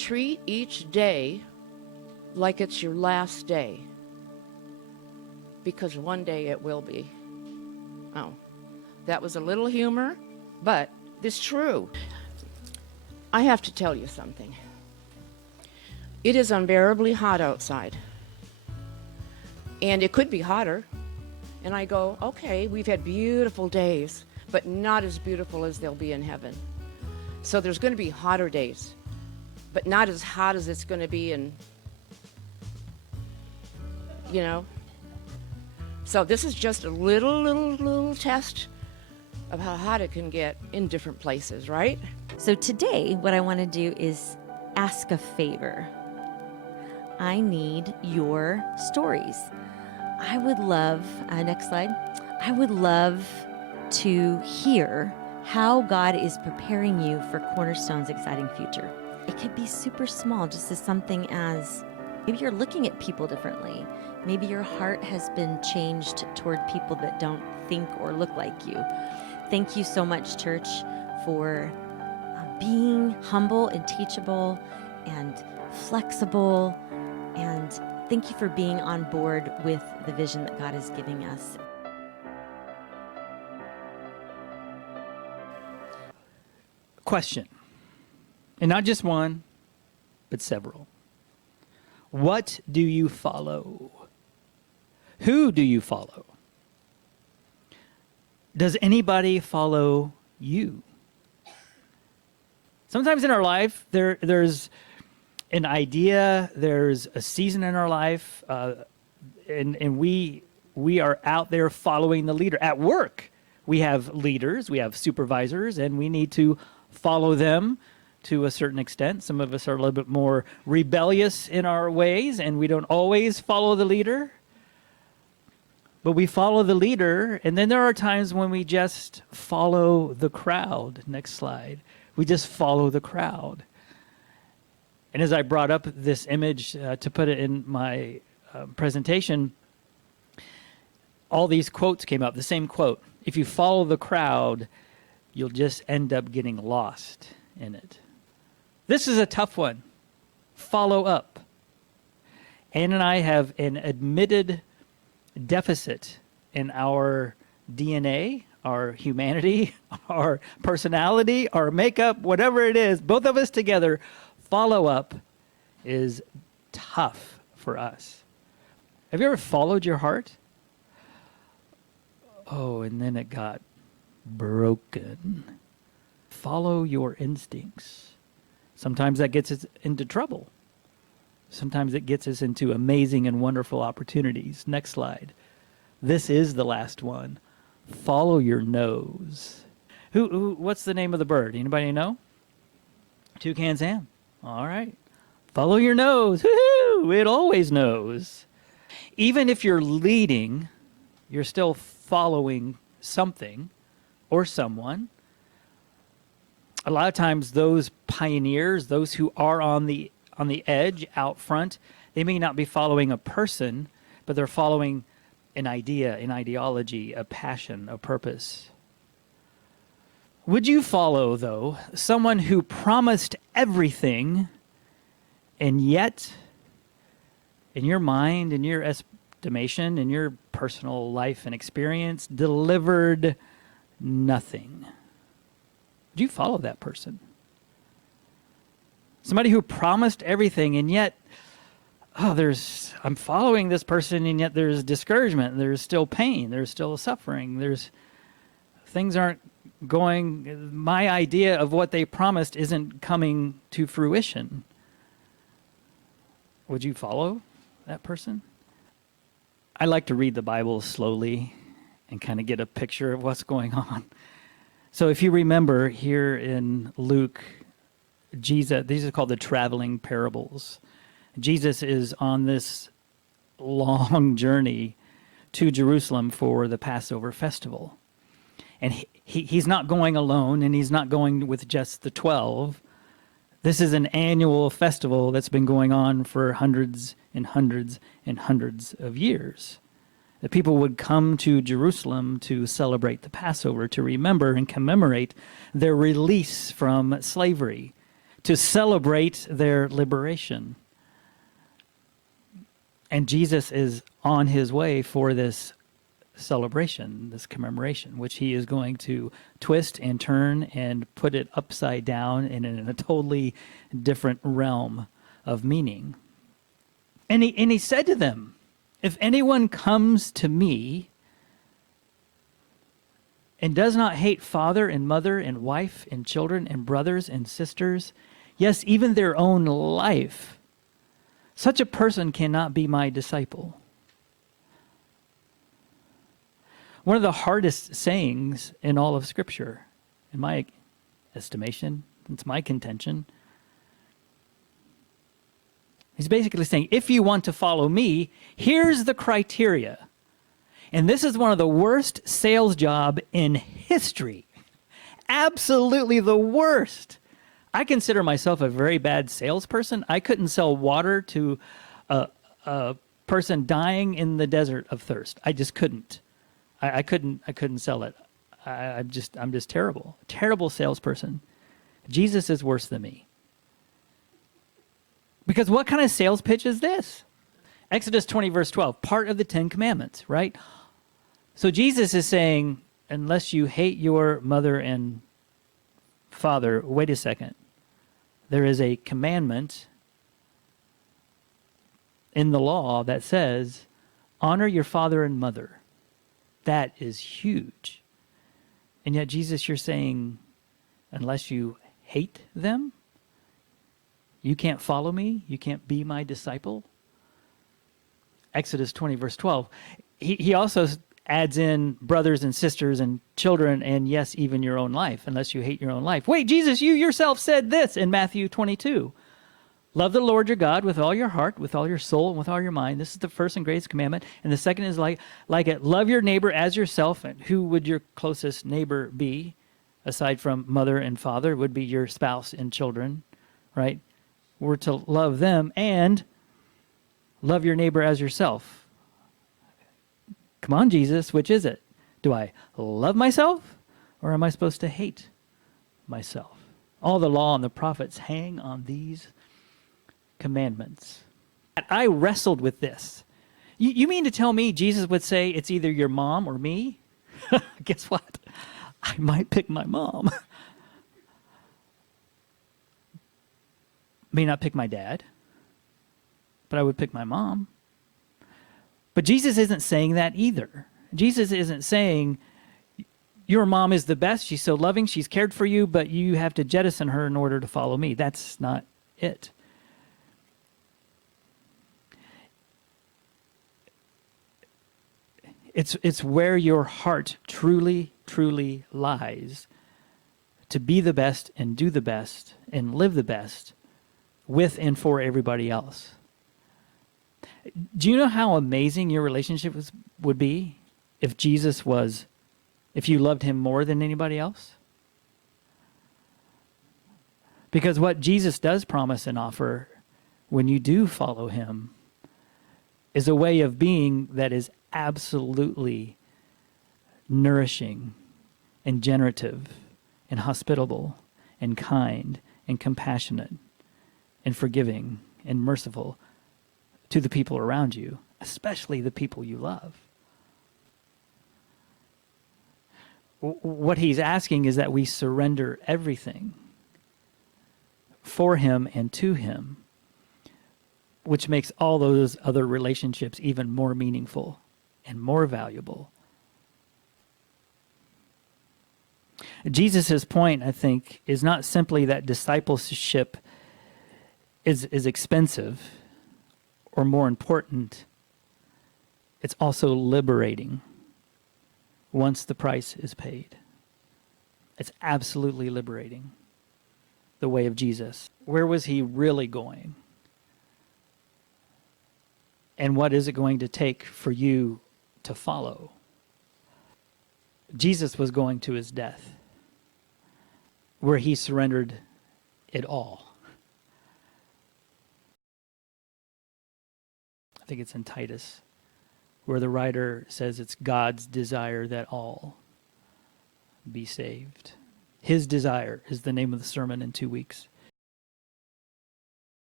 treat each day like it's your last day, because one day it will be. Oh, that was a little humor, but it's true. I have to tell you something. It is unbearably hot outside, and it could be hotter. And I go, okay, we've had beautiful days, but not as beautiful as they'll be in heaven. So there's going to be hotter days, but not as hot as it's going to be in, you know. So this is just a little test of how hot it can get in different places, right? So today, what I want to do is ask a favor. I need your stories. I would love, next slide, I would love to hear how God is preparing you for Cornerstone's exciting future. It could be super small, just as something as maybe you're looking at people differently. Maybe your heart has been changed toward people that don't think or look like you. Thank you so much, church, for being humble and teachable and flexible, and thank you for being on board with the vision that God is giving us. Question, and not just one, but several. What do you follow? Who do you follow? Does anybody follow you? Sometimes in our life, there's an idea, there's a season in our life, and we are out there following the leader. At work, we have leaders, we have supervisors, and we need to follow them to a certain extent. Some of us are a little bit more rebellious in our ways, and we don't always follow the leader. But we follow the leader, and then there are times when we just follow the crowd. Next slide. We just follow the crowd. And as I brought up this image to put it in my presentation, all these quotes came up. The same quote: if you follow the crowd, you'll just end up getting lost in it. This is a tough one. Follow up. Ann and I have an admitted deficit in our DNA, our humanity, our personality, our makeup, whatever it is, both of us together. Follow-up is tough for us. Have you ever followed your heart? Oh, and then it got broken. Follow your instincts. Sometimes that gets us into trouble. Sometimes it gets us into amazing and wonderful opportunities. Next slide. This is the last one. Follow your nose. What's the name of the bird? Anybody know? Toucan Sam. All right. Follow your nose. Woo-hoo! It always knows. Even if you're leading, you're still following something or someone. A lot of times those pioneers, those who are on the edge out front, they may not be following a person, but they're following an idea, an ideology, a passion, a purpose. Would you follow, though, someone who promised everything and yet, in your mind, in your estimation, in your personal life and experience, delivered nothing? Would you follow that person? Somebody who promised everything and yet, I'm following this person and yet there's discouragement, there's still pain, there's still suffering, things aren't going, my idea of what they promised isn't coming to fruition. Would you follow that person? I like to read the Bible slowly and kind of get a picture of what's going on. So if you remember here in Luke, Jesus, these are called the traveling parables. Jesus is on this long journey to Jerusalem for the Passover festival. And he's not going alone, and he's not going with just the 12. This is an annual festival that's been going on for hundreds and hundreds and hundreds of years. The people would come to Jerusalem to celebrate the Passover, to remember and commemorate their release from slavery, to celebrate their liberation. And Jesus is on his way for this celebration, this commemoration, which he is going to twist and turn and put it upside down and in a totally different realm of meaning. And he said to them, if anyone comes to me and does not hate father and mother and wife and children and brothers and sisters, yes, even their own life, such a person cannot be my disciple. One of the hardest sayings in all of Scripture, in my estimation, it's my contention. He's basically saying, if you want to follow me, here's the criteria. And this is one of the worst sales job in history. Absolutely the worst. I consider myself a very bad salesperson. I couldn't sell water to a person dying in the desert of thirst. I just couldn't. I couldn't sell it. I'm just terrible. Terrible salesperson. Jesus is worse than me. Because what kind of sales pitch is this? Exodus 20, verse 12, part of the 10 Commandments, right? So Jesus is saying, unless you hate your mother and father, wait a second. There is a commandment in the law that says, honor your father and mother. That is huge. And yet, Jesus, you're saying, unless you hate them, you can't follow me, you can't be my disciple. Exodus 20, verse 12. He also adds in brothers and sisters and children, and yes, even your own life, unless you hate your own life. Wait, Jesus, you yourself said this in Matthew 22. Love the Lord your God with all your heart, with all your soul, and with all your mind. This is the first and greatest commandment. And the second is like it. Love your neighbor as yourself. And who would your closest neighbor be, aside from mother and father? Would be your spouse and children, right? We're to love them and love your neighbor as yourself. Come on, Jesus, which is it? Do I love myself or am I supposed to hate myself? All the law and the prophets hang on these commandments. I wrestled with this. You mean to tell me Jesus would say it's either your mom or me? Guess what? I might pick my mom. May not pick my dad, but I would pick my mom. But Jesus isn't saying that either. Jesus isn't saying your mom is the best, she's so loving, she's cared for you, but you have to jettison her in order to follow me. That's not it. It's where your heart truly, truly lies, to be the best and do the best and live the best with and for everybody else. Do you know how amazing your relationship would be if if you loved him more than anybody else? Because what Jesus does promise and offer when you do follow him is a way of being that is absolutely nourishing and generative and hospitable and kind and compassionate and forgiving and merciful to the people around you, especially the people you love. What he's asking is that we surrender everything for him and to him, which makes all those other relationships even more meaningful and more valuable. Jesus' point, I think, is not simply that discipleship is expensive or more important. It's also liberating once the price is paid. It's absolutely liberating, the way of Jesus. Where was he really going? And what is it going to take for you to follow? Jesus was going to his death, where he surrendered it all. I think it's in Titus, where the writer says it's God's desire that all be saved. His desire is the name of the sermon in 2 weeks.